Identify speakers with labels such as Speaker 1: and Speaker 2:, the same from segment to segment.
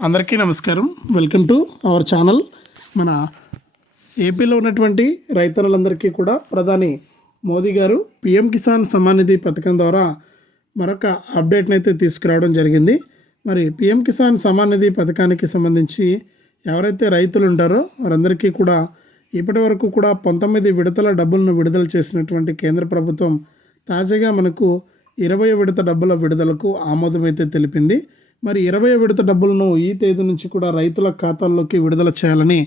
Speaker 1: అందరికీ నమస్కారం. Welcome to our channel మన ఏపీలో ఉన్నటువంటి రైతన్నలందరికీ కూడా ప్రధాని మోదీ గారు పిఎం కిసాన్ సమ్మాన్ నిధి పథకం ద్వారా మరొక అప్డేట్ని అయితే తీసుకురావడం జరిగింది. మరి పిఎం కిసాన్ సమ్మాన్ నిధి పథకానికి సంబంధించి ఎవరైతే రైతులు ఉంటారో వారందరికీ కూడా ఇప్పటి వరకు కూడా పంతొమ్మిది విడతల డబ్బులను విడుదల చేసినటువంటి కేంద్ర ప్రభుత్వం తాజాగా మనకు ఇరవై విడత డబ్బుల విడుదలకు ఆమోదమైతే తెలిపింది. మరి ఇరవై విడత డబ్బులను ఈ తేదీ నుంచి కూడా రైతుల ఖాతాల్లోకి విడుదల చేయాలని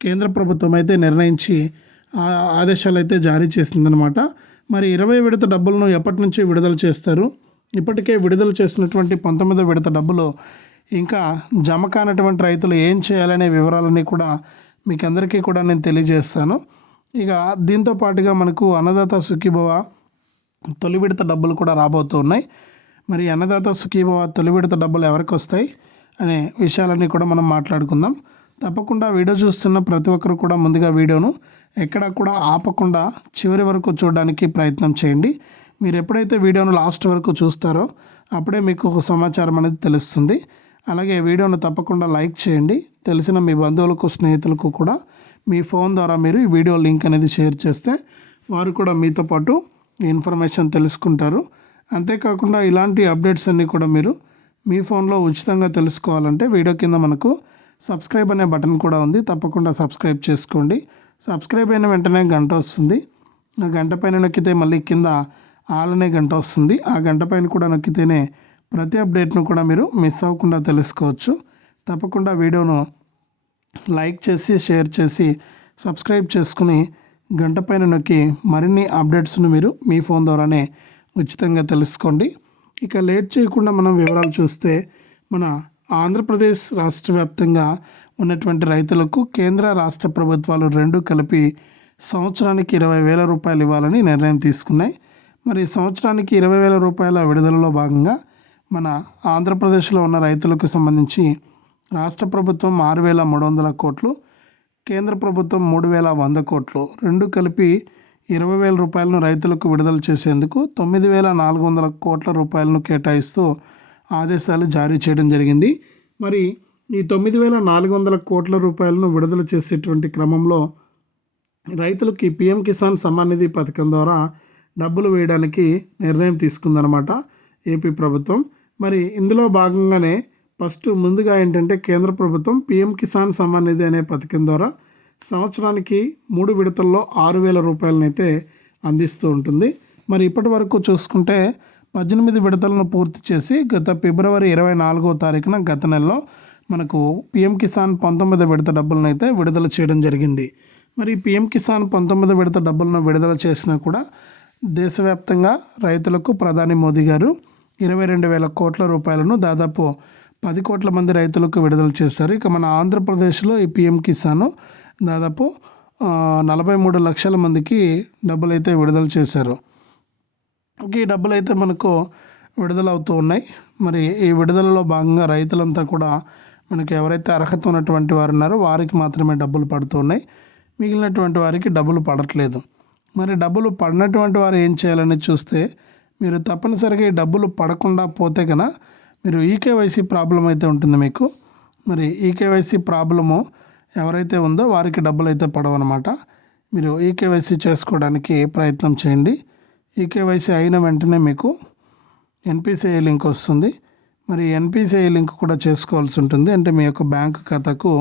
Speaker 1: కేంద్ర ప్రభుత్వం అయితే నిర్ణయించి ఆదేశాలు అయితే జారీ చేసిందనమాట మరి ఇరవై విడత డబ్బులను ఎప్పటి నుంచి విడుదల చేస్తారు? ఇప్పటికే విడుదల చేసినటువంటి పంతొమ్మిదో విడత డబ్బులు ఇంకా జమ కానటువంటి రైతులు ఏం చేయాలనే వివరాలని కూడా మీకు అందరికీ కూడా నేను తెలియజేస్తాను. ఇక దీంతో పాటుగా మనకు అన్నదాత సుఖీభవ తొలి విడత డబ్బులు కూడా రాబోతున్నాయి. మరి అన్నదాత సుఖీభవ తొలి విడత డబ్బులు ఎవరికి వస్తాయి అనే విషయాలన్నీ కూడా మనం మాట్లాడుకుందాం. తప్పకుండా వీడియో చూస్తున్న ప్రతి ఒక్కరు కూడా ముందుగా వీడియోను ఎక్కడా కూడా ఆపకుండా చివరి వరకు చూడడానికి ప్రయత్నం చేయండి. మీరు ఎప్పుడైతే వీడియోను లాస్ట్ వరకు చూస్తారో అప్పుడే మీకు సమాచారం అనేది తెలుస్తుంది. అలాగే వీడియోను తప్పకుండా లైక్ చేయండి. తెలిసిన మీ బంధువులకు స్నేహితులకు కూడా మీ ఫోన్ ద్వారా మీరు ఈ వీడియో లింక్ అనేది షేర్ చేస్తే వారు కూడా మీతో పాటు ఇన్ఫర్మేషన్ తెలుసుకుంటారు. అంతేకాకుండా ఇలాంటి అప్డేట్స్ అన్నీ కూడా మీరు మీ ఫోన్లో ఉచితంగా తెలుసుకోవాలంటే వీడియో కింద మనకు సబ్స్క్రైబ్ అనే బటన్ కూడా ఉంది. తప్పకుండా సబ్స్క్రైబ్ చేసుకోండి. సబ్స్క్రైబ్ అయిన వెంటనే గంట వస్తుంది. ఆ గంట పైన నొక్కితే మళ్ళీ కింద ఆలనే గంట వస్తుంది. ఆ గంట పైన కూడా నొక్కితేనే ప్రతి అప్డేట్ను కూడా మీరు మిస్ అవ్వకుండా తెలుసుకోవచ్చు. తప్పకుండా వీడియోను లైక్ చేసి షేర్ చేసి సబ్స్క్రైబ్ చేసుకుని గంట పైన నొక్కి మరిన్ని అప్డేట్స్ను మీరు మీ ఫోన్ ద్వారానే ఉచితంగా తెలుసుకోండి. ఇక లేట్ చేయకుండా మనం వివరాలు చూస్తే మన ఆంధ్రప్రదేశ్ రాష్ట్ర వ్యాప్తంగా ఉన్నటువంటి రైతులకు కేంద్ర రాష్ట్ర ప్రభుత్వాలు రెండు కలిపి సంవత్సరానికి ఇరవై వేల రూపాయలు ఇవ్వాలని నిర్ణయం తీసుకున్నాయి. మరి సంవత్సరానికి ఇరవై వేల రూపాయల విడుదలలో భాగంగా మన ఆంధ్రప్రదేశ్లో ఉన్న రైతులకు సంబంధించి రాష్ట్ర ప్రభుత్వం ఆరు వేల మూడు వందల కోట్లు కేంద్ర ప్రభుత్వం మూడు వేల వంద కోట్లు రెండు కలిపి ఇరవై వేల రూపాయలను రైతులకు విడుదల చేసేందుకు తొమ్మిది వేల నాలుగు వందల కోట్ల రూపాయలను కేటాయిస్తూ ఆదేశాలు జారీ చేయడం జరిగింది. మరి ఈ తొమ్మిది వేల నాలుగు వందల కోట్ల రూపాయలను విడుదల చేసేటువంటి క్రమంలో రైతులకి పిఎం కిసాన్ సమ్మాన్ నిధి పథకం ద్వారా డబ్బులు వేయడానికి నిర్ణయం తీసుకుందనమాట ఏపీ ప్రభుత్వం. మరి ఇందులో భాగంగానే ఫస్ట్ ముందుగా ఏంటంటే కేంద్ర ప్రభుత్వం పిఎం కిసాన్ సమ్మాన్ నిధి అనే పథకం ద్వారా సంవత్సరానికి మూడు విడతల్లో ఆరు వేల రూపాయలనైతే అందిస్తూ ఉంటుంది. మరి ఇప్పటి వరకు చూసుకుంటే పద్దెనిమిది విడతలను పూర్తి చేసి గత ఫిబ్రవరి ఇరవై నాలుగో తారీఖున గత నెలలో మనకు పిఎం కిసాన్ పంతొమ్మిది విడత డబ్బులను అయితే విడుదల చేయడం జరిగింది. మరి పిఎం కిసాన్ పంతొమ్మిది విడత డబ్బులను విడుదల చేసినా కూడా దేశవ్యాప్తంగా రైతులకు ప్రధాని మోదీ గారు ఇరవై రెండు వేల కోట్ల రూపాయలను దాదాపు పది కోట్ల మంది రైతులకు విడుదల చేశారు. ఇక మన ఆంధ్రప్రదేశ్లో ఈ పిఎం కిసాన్ దాదాపు నలభై మూడు లక్షల మందికి డబ్బులు అయితే విడుదల చేశారు. ఈ డబ్బులు అయితే మనకు విడుదల అవుతూ ఉన్నాయి. మరి ఈ విడుదలలో భాగంగా రైతులంతా కూడా మనకు ఎవరైతే అర్హత ఉన్నటువంటి వారు ఉన్నారో వారికి మాత్రమే డబ్బులు పడుతూ ఉన్నాయి. మిగిలినటువంటి వారికి డబ్బులు పడట్లేదు. మరి డబ్బులు పడినటువంటి వారు ఏం చేయాలని చూస్తే మీరు తప్పనిసరిగా ఈ డబ్బులు పడకుండా పోతే కనుక మీరు ఈకేవైసీ ప్రాబ్లం అయితే ఉంటుంది మీకు. మరి ఈకేవైసీ ప్రాబ్లము ఎవరైతే ఉందో వారికి డబ్బులు అయితే పడవన్నమాట. మీరు ఈకేవైసీ చేసుకోవడానికి ప్రయత్నం చేయండి. ఈకేవైసీ అయిన వెంటనే మీకు ఎన్పిసిఐ లింక్ వస్తుంది. మరి ఎన్పిసిఐ లింక్ కూడా చేసుకోవాల్సి ఉంటుంది. అంటే మీ యొక్క బ్యాంక్ ఖాతాకు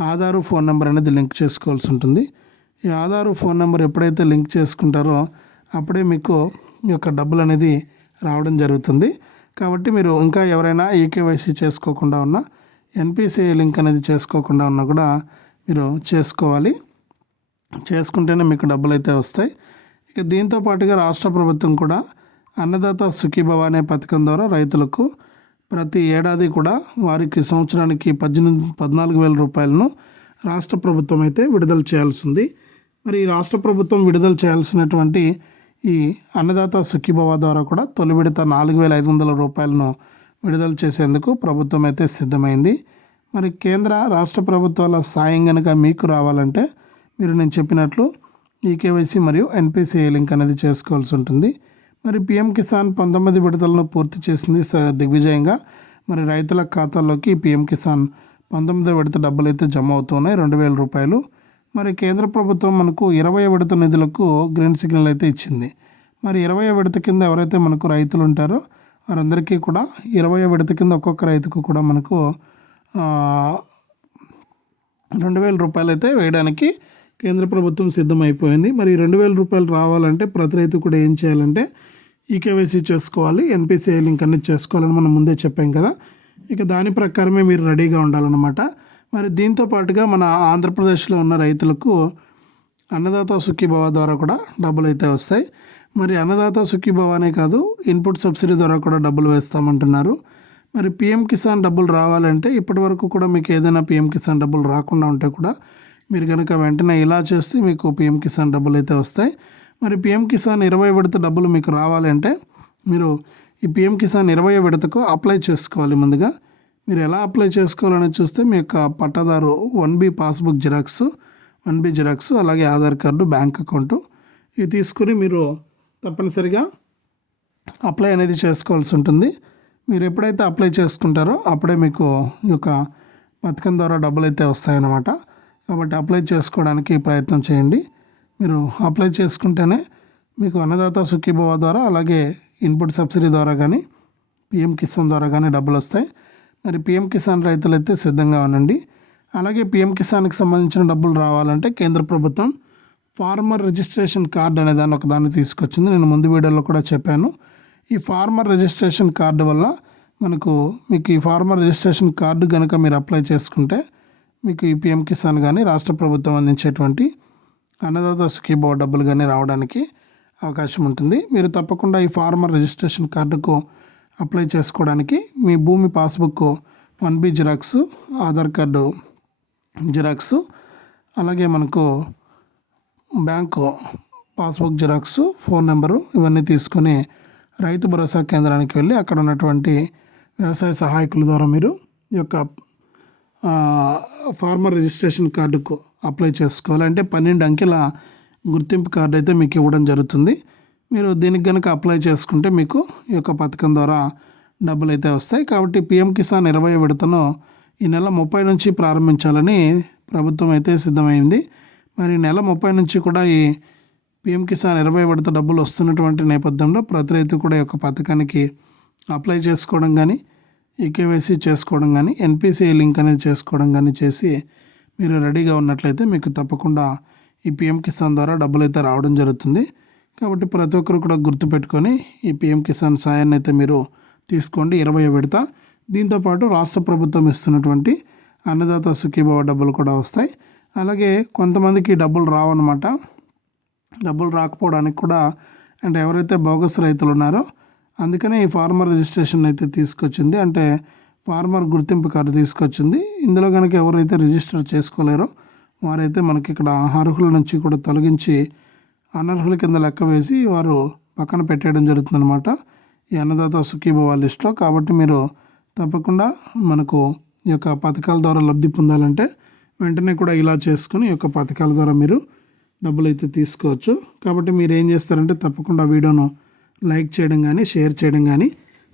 Speaker 1: ఆధారు ఫోన్ నెంబర్ అనేది లింక్ చేసుకోవాల్సి ఉంటుంది. ఈ ఆధారు ఫోన్ నెంబర్ ఎప్పుడైతే లింక్ చేసుకుంటారో అప్పుడే మీకు ఈ యొక్క డబ్బులు అనేది రావడం జరుగుతుంది. కాబట్టి మీరు ఇంకా ఎవరైనా ఈకేవైసీ చేసుకోకుండా ఉన్నా ఎన్పిసిఐ లింక్ అనేది చేసుకోకుండా ఉన్నా కూడా మీరు చేసుకోవాలి. చేసుకుంటేనే మీకు డబ్బులు అయితే వస్తాయి. ఇక దీంతో పాటుగా రాష్ట్ర ప్రభుత్వం కూడా అన్నదాత సుఖీభవ అనే పథకం ద్వారా రైతులకు ప్రతి ఏడాది కూడా వారికి సంవత్సరానికి పద్దెనిమిది పద్నాలుగు వేల రూపాయలను రాష్ట్ర ప్రభుత్వం అయితే విడుదల చేయాల్సింది. మరి రాష్ట్ర ప్రభుత్వం విడుదల చేయాల్సినటువంటి ఈ అన్నదాత సుఖీభవ ద్వారా కూడా తొలి విడత నాలుగు వేల ఐదు వందల రూపాయలను విడుదల చేసేందుకు ప్రభుత్వం అయితే సిద్ధమైంది. మరి కేంద్ర రాష్ట్ర ప్రభుత్వాల సాయం కనుక మీకు రావాలంటే మీరు నేను చెప్పినట్లు ఈకేవైసీ మరియు ఎన్పిసిఐ లింక్ అనేది చేసుకోవాల్సి ఉంటుంది. మరి పిఎం కిసాన్ పంతొమ్మిది విడతలను పూర్తి చేసింది స- దిగ్విజయంగా. మరి రైతుల ఖాతాల్లోకి పిఎం కిసాన్ పంతొమ్మిదో విడత డబ్బులు అయితే జమ అవుతున్నాయి రెండు వేల రూపాయలు. మరి కేంద్ర ప్రభుత్వం మనకు ఇరవై విడత నిధులకు గ్రీన్ సిగ్నల్ అయితే ఇచ్చింది. మరి ఇరవై విడత కింద ఎవరైతే మనకు రైతులు ఉంటారో వారందరికీ కూడా ఇరవై విడత కింద ఒక్కొక్క రైతుకు కూడా మనకు రెండు వేల రూపాయలు అయితే వేయడానికి కేంద్ర ప్రభుత్వం సిద్ధమైపోయింది. మరి రెండు వేల రూపాయలు రావాలంటే ప్రతి రైతు కూడా ఏం చేయాలంటే ఈకేవైసీ చేసుకోవాలి ఎన్పిసిఐ లింక్ అనేది చేసుకోవాలని మనం ముందే చెప్పాం కదా. ఇక దాని ప్రకారమే మీరు రెడీగా ఉండాలన్నమాట. మరి దీంతో పాటుగా మన ఆంధ్రప్రదేశ్లో ఉన్న రైతులకు అన్నదాత సుఖీభవ ద్వారా కూడా డబ్బులు అయితే వస్తాయి. మరి అన్నదాత సుఖీభవానే కాదు ఇన్పుట్ సబ్సిడీ ద్వారా కూడా డబ్బులు వేస్తామంటున్నారు. మరి పిఎం కిసాన్ డబ్బులు రావాలంటే ఇప్పటి వరకు కూడా మీకు ఏదైనా పిఎం కిసాన్ డబ్బులు రాకుండా ఉంటే కూడా మీరు కనుక వెంటనే ఇలా చేస్తే మీకు పిఎం కిసాన్ డబ్బులు అయితే వస్తాయి. మరి పిఎం కిసాన్ ఇరవై విడత డబ్బులు మీకు రావాలంటే మీరు ఈ పిఎం కిసాన్ ఇరవై విడతకు అప్లై చేసుకోవాలి ముందుగా. మీరు ఎలా అప్లై చేసుకోవాలని చూస్తే మీ యొక్క పట్టాదారు one B passbook xerox one B xerox అలాగే ఆధార్ కార్డు బ్యాంక్ అకౌంటు ఇవి తీసుకుని మీరు తప్పనిసరిగా అప్లై అనేది చేసుకోవాల్సి ఉంటుంది. మీరు ఎప్పుడైతే అప్లై చేసుకుంటారో అప్పుడే మీకు ఈ యొక్క పథకం ద్వారా డబ్బులు అయితే వస్తాయన్నమాట. కాబట్టి అప్లై చేసుకోవడానికి ప్రయత్నం చేయండి. మీరు అప్లై చేసుకుంటేనే మీకు అన్నదాత సుఖీభవ ద్వారా అలాగే ఇన్పుట్ సబ్సిడీ ద్వారా కానీ పిఎం కిసాన్ ద్వారా కానీ డబ్బులు వస్తాయి. మరి పిఎం కిసాన్ రైతులైతే సిద్ధంగా ఉండండి. అలాగే పిఎం కిసాన్కి సంబంధించిన డబ్బులు రావాలంటే కేంద్ర ప్రభుత్వం ఫార్మర్ రిజిస్ట్రేషన్ కార్డు అనే దాన్ని ఒక దాన్ని తీసుకొచ్చింది. నేను ముందు వీడియోలో కూడా చెప్పాను. ఈ ఫార్మర్ రిజిస్ట్రేషన్ కార్డు వల్ల మనకు మీకు ఈ ఫార్మర్ రిజిస్ట్రేషన్ కార్డు కనుక మీరు అప్లై చేసుకుంటే మీకు ఈ పిఎం కిసాన్ కానీ రాష్ట్ర ప్రభుత్వం అందించేటువంటి అన్నదాత సుఖీభావ డబ్బులు కానీ రావడానికి అవకాశం ఉంటుంది. మీరు తప్పకుండా ఈ ఫార్మర్ రిజిస్ట్రేషన్ కార్డుకు అప్లై చేసుకోవడానికి మీ భూమి passbook one B xerox Aadhaar card xerox అలాగే మనకు bank passbook xerox phone number ఇవన్నీ తీసుకొని రైతు భరోసా కేంద్రానికి వెళ్ళి అక్కడ ఉన్నటువంటి వ్యవసాయ సహాయకుల ద్వారా మీరు ఈ యొక్క ఫార్మర్ రిజిస్ట్రేషన్ కార్డుకు అప్లై చేసుకోవాలి. అంటే పన్నెండు అంకెల గుర్తింపు కార్డు అయితే మీకు ఇవ్వడం జరుగుతుంది. మీరు దీనికి కనుక అప్లై చేసుకుంటే మీకు ఈ యొక్క పథకం ద్వారా డబ్బులు అయితే వస్తాయి. కాబట్టి పిఎం కిసాన్ ఇరవై విడతను ఈ నెల ముప్పై నుంచి ప్రారంభించాలని ప్రభుత్వం అయితే సిద్ధమైంది. మరి నెల ముప్పై నుంచి కూడా ఈ పిఎం కిసాన్ ఇరవై విడత డబ్బులు వస్తున్నటువంటి నేపథ్యంలో ప్రతి రైతు కూడా యొక్క పథకానికి అప్లై చేసుకోవడం కానీ ఈకేవైసీ చేసుకోవడం కానీ ఎన్పిసిఐ లింక్ అనేది చేసుకోవడం కానీ చేసి మీరు రెడీగా ఉన్నట్లయితే మీకు తప్పకుండా ఈ పిఎం కిసాన్ ద్వారా డబ్బులు అయితే రావడం జరుగుతుంది. కాబట్టి ప్రతి ఒక్కరు కూడా గుర్తుపెట్టుకొని ఈ పిఎం కిసాన్ సాయాన్ని అయితే మీరు తీసుకోండి ఇరవై విడత. దీంతోపాటు రాష్ట్ర ప్రభుత్వం ఇస్తున్నటువంటి అన్నదాత సుఖీభావ డబ్బులు కూడా వస్తాయి. అలాగే కొంతమందికి డబ్బులు రావన్నమాట. డబ్బులు రాకపోవడానికి కూడా అంటే ఎవరైతే బోగస్ రైతులు ఉన్నారో అందుకనే ఈ ఫార్మర్ రిజిస్ట్రేషన్ అయితే తీసుకొచ్చింది. అంటే ఫార్మర్ గుర్తింపు కార్డు తీసుకొచ్చింది. ఇందులో కనుక ఎవరైతే రిజిస్టర్ చేసుకోలేరో వారైతే మనకి ఇక్కడ అర్హుల నుంచి కూడా తొలగించి అనర్హుల కింద లెక్క వేసి వారు పక్కన పెట్టేయడం జరుగుతుందన్నమాట. ఈ అన్నదాత సుఖీభవ లిస్ట్లో. కాబట్టి మీరు తప్పకుండా మనకు ఈ యొక్క పథకాల ద్వారా లబ్ధి పొందాలంటే వెంటనే కూడా ఇలా చేసుకుని ఈ యొక్క పథకాల ద్వారా మీరు డబ్బులు అయితే తీసుకోవచ్చు. కాబట్టి మీరు ఏం చేస్తారంటే తప్పకుండా వీడియోను లైక్ చేయడం కానీ షేర్ చేయడం కానీ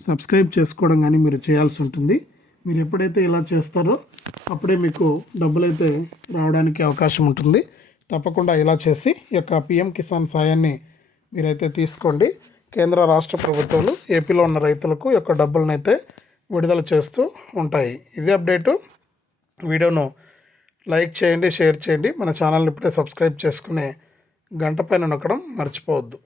Speaker 1: సబ్స్క్రైబ్ చేసుకోవడం కానీ మీరు చేయాల్సి ఉంటుంది. మీరు ఎప్పుడైతే ఇలా చేస్తారో అప్పుడే మీకు డబ్బులు అయితే రావడానికి అవకాశం ఉంటుంది. తప్పకుండా ఇలా చేసి ఈ యొక్క పిఎం కిసాన్ సాయాన్ని మీరైతే తీసుకోండి. కేంద్ర రాష్ట్ర ప్రభుత్వాలు ఏపీలో ఉన్న రైతులకు ఈ యొక్క డబ్బులను అయితే విడుదల చేస్తూ ఉంటాయి. ఇదే అప్డేటు. వీడియోను లైక్ చేయండి షేర్ చేయండి. మన ఛానల్ని ఇప్పుడే సబ్స్క్రైబ్ చేసుకునే గంట పైన నొక్కడం మర్చిపోవద్దు.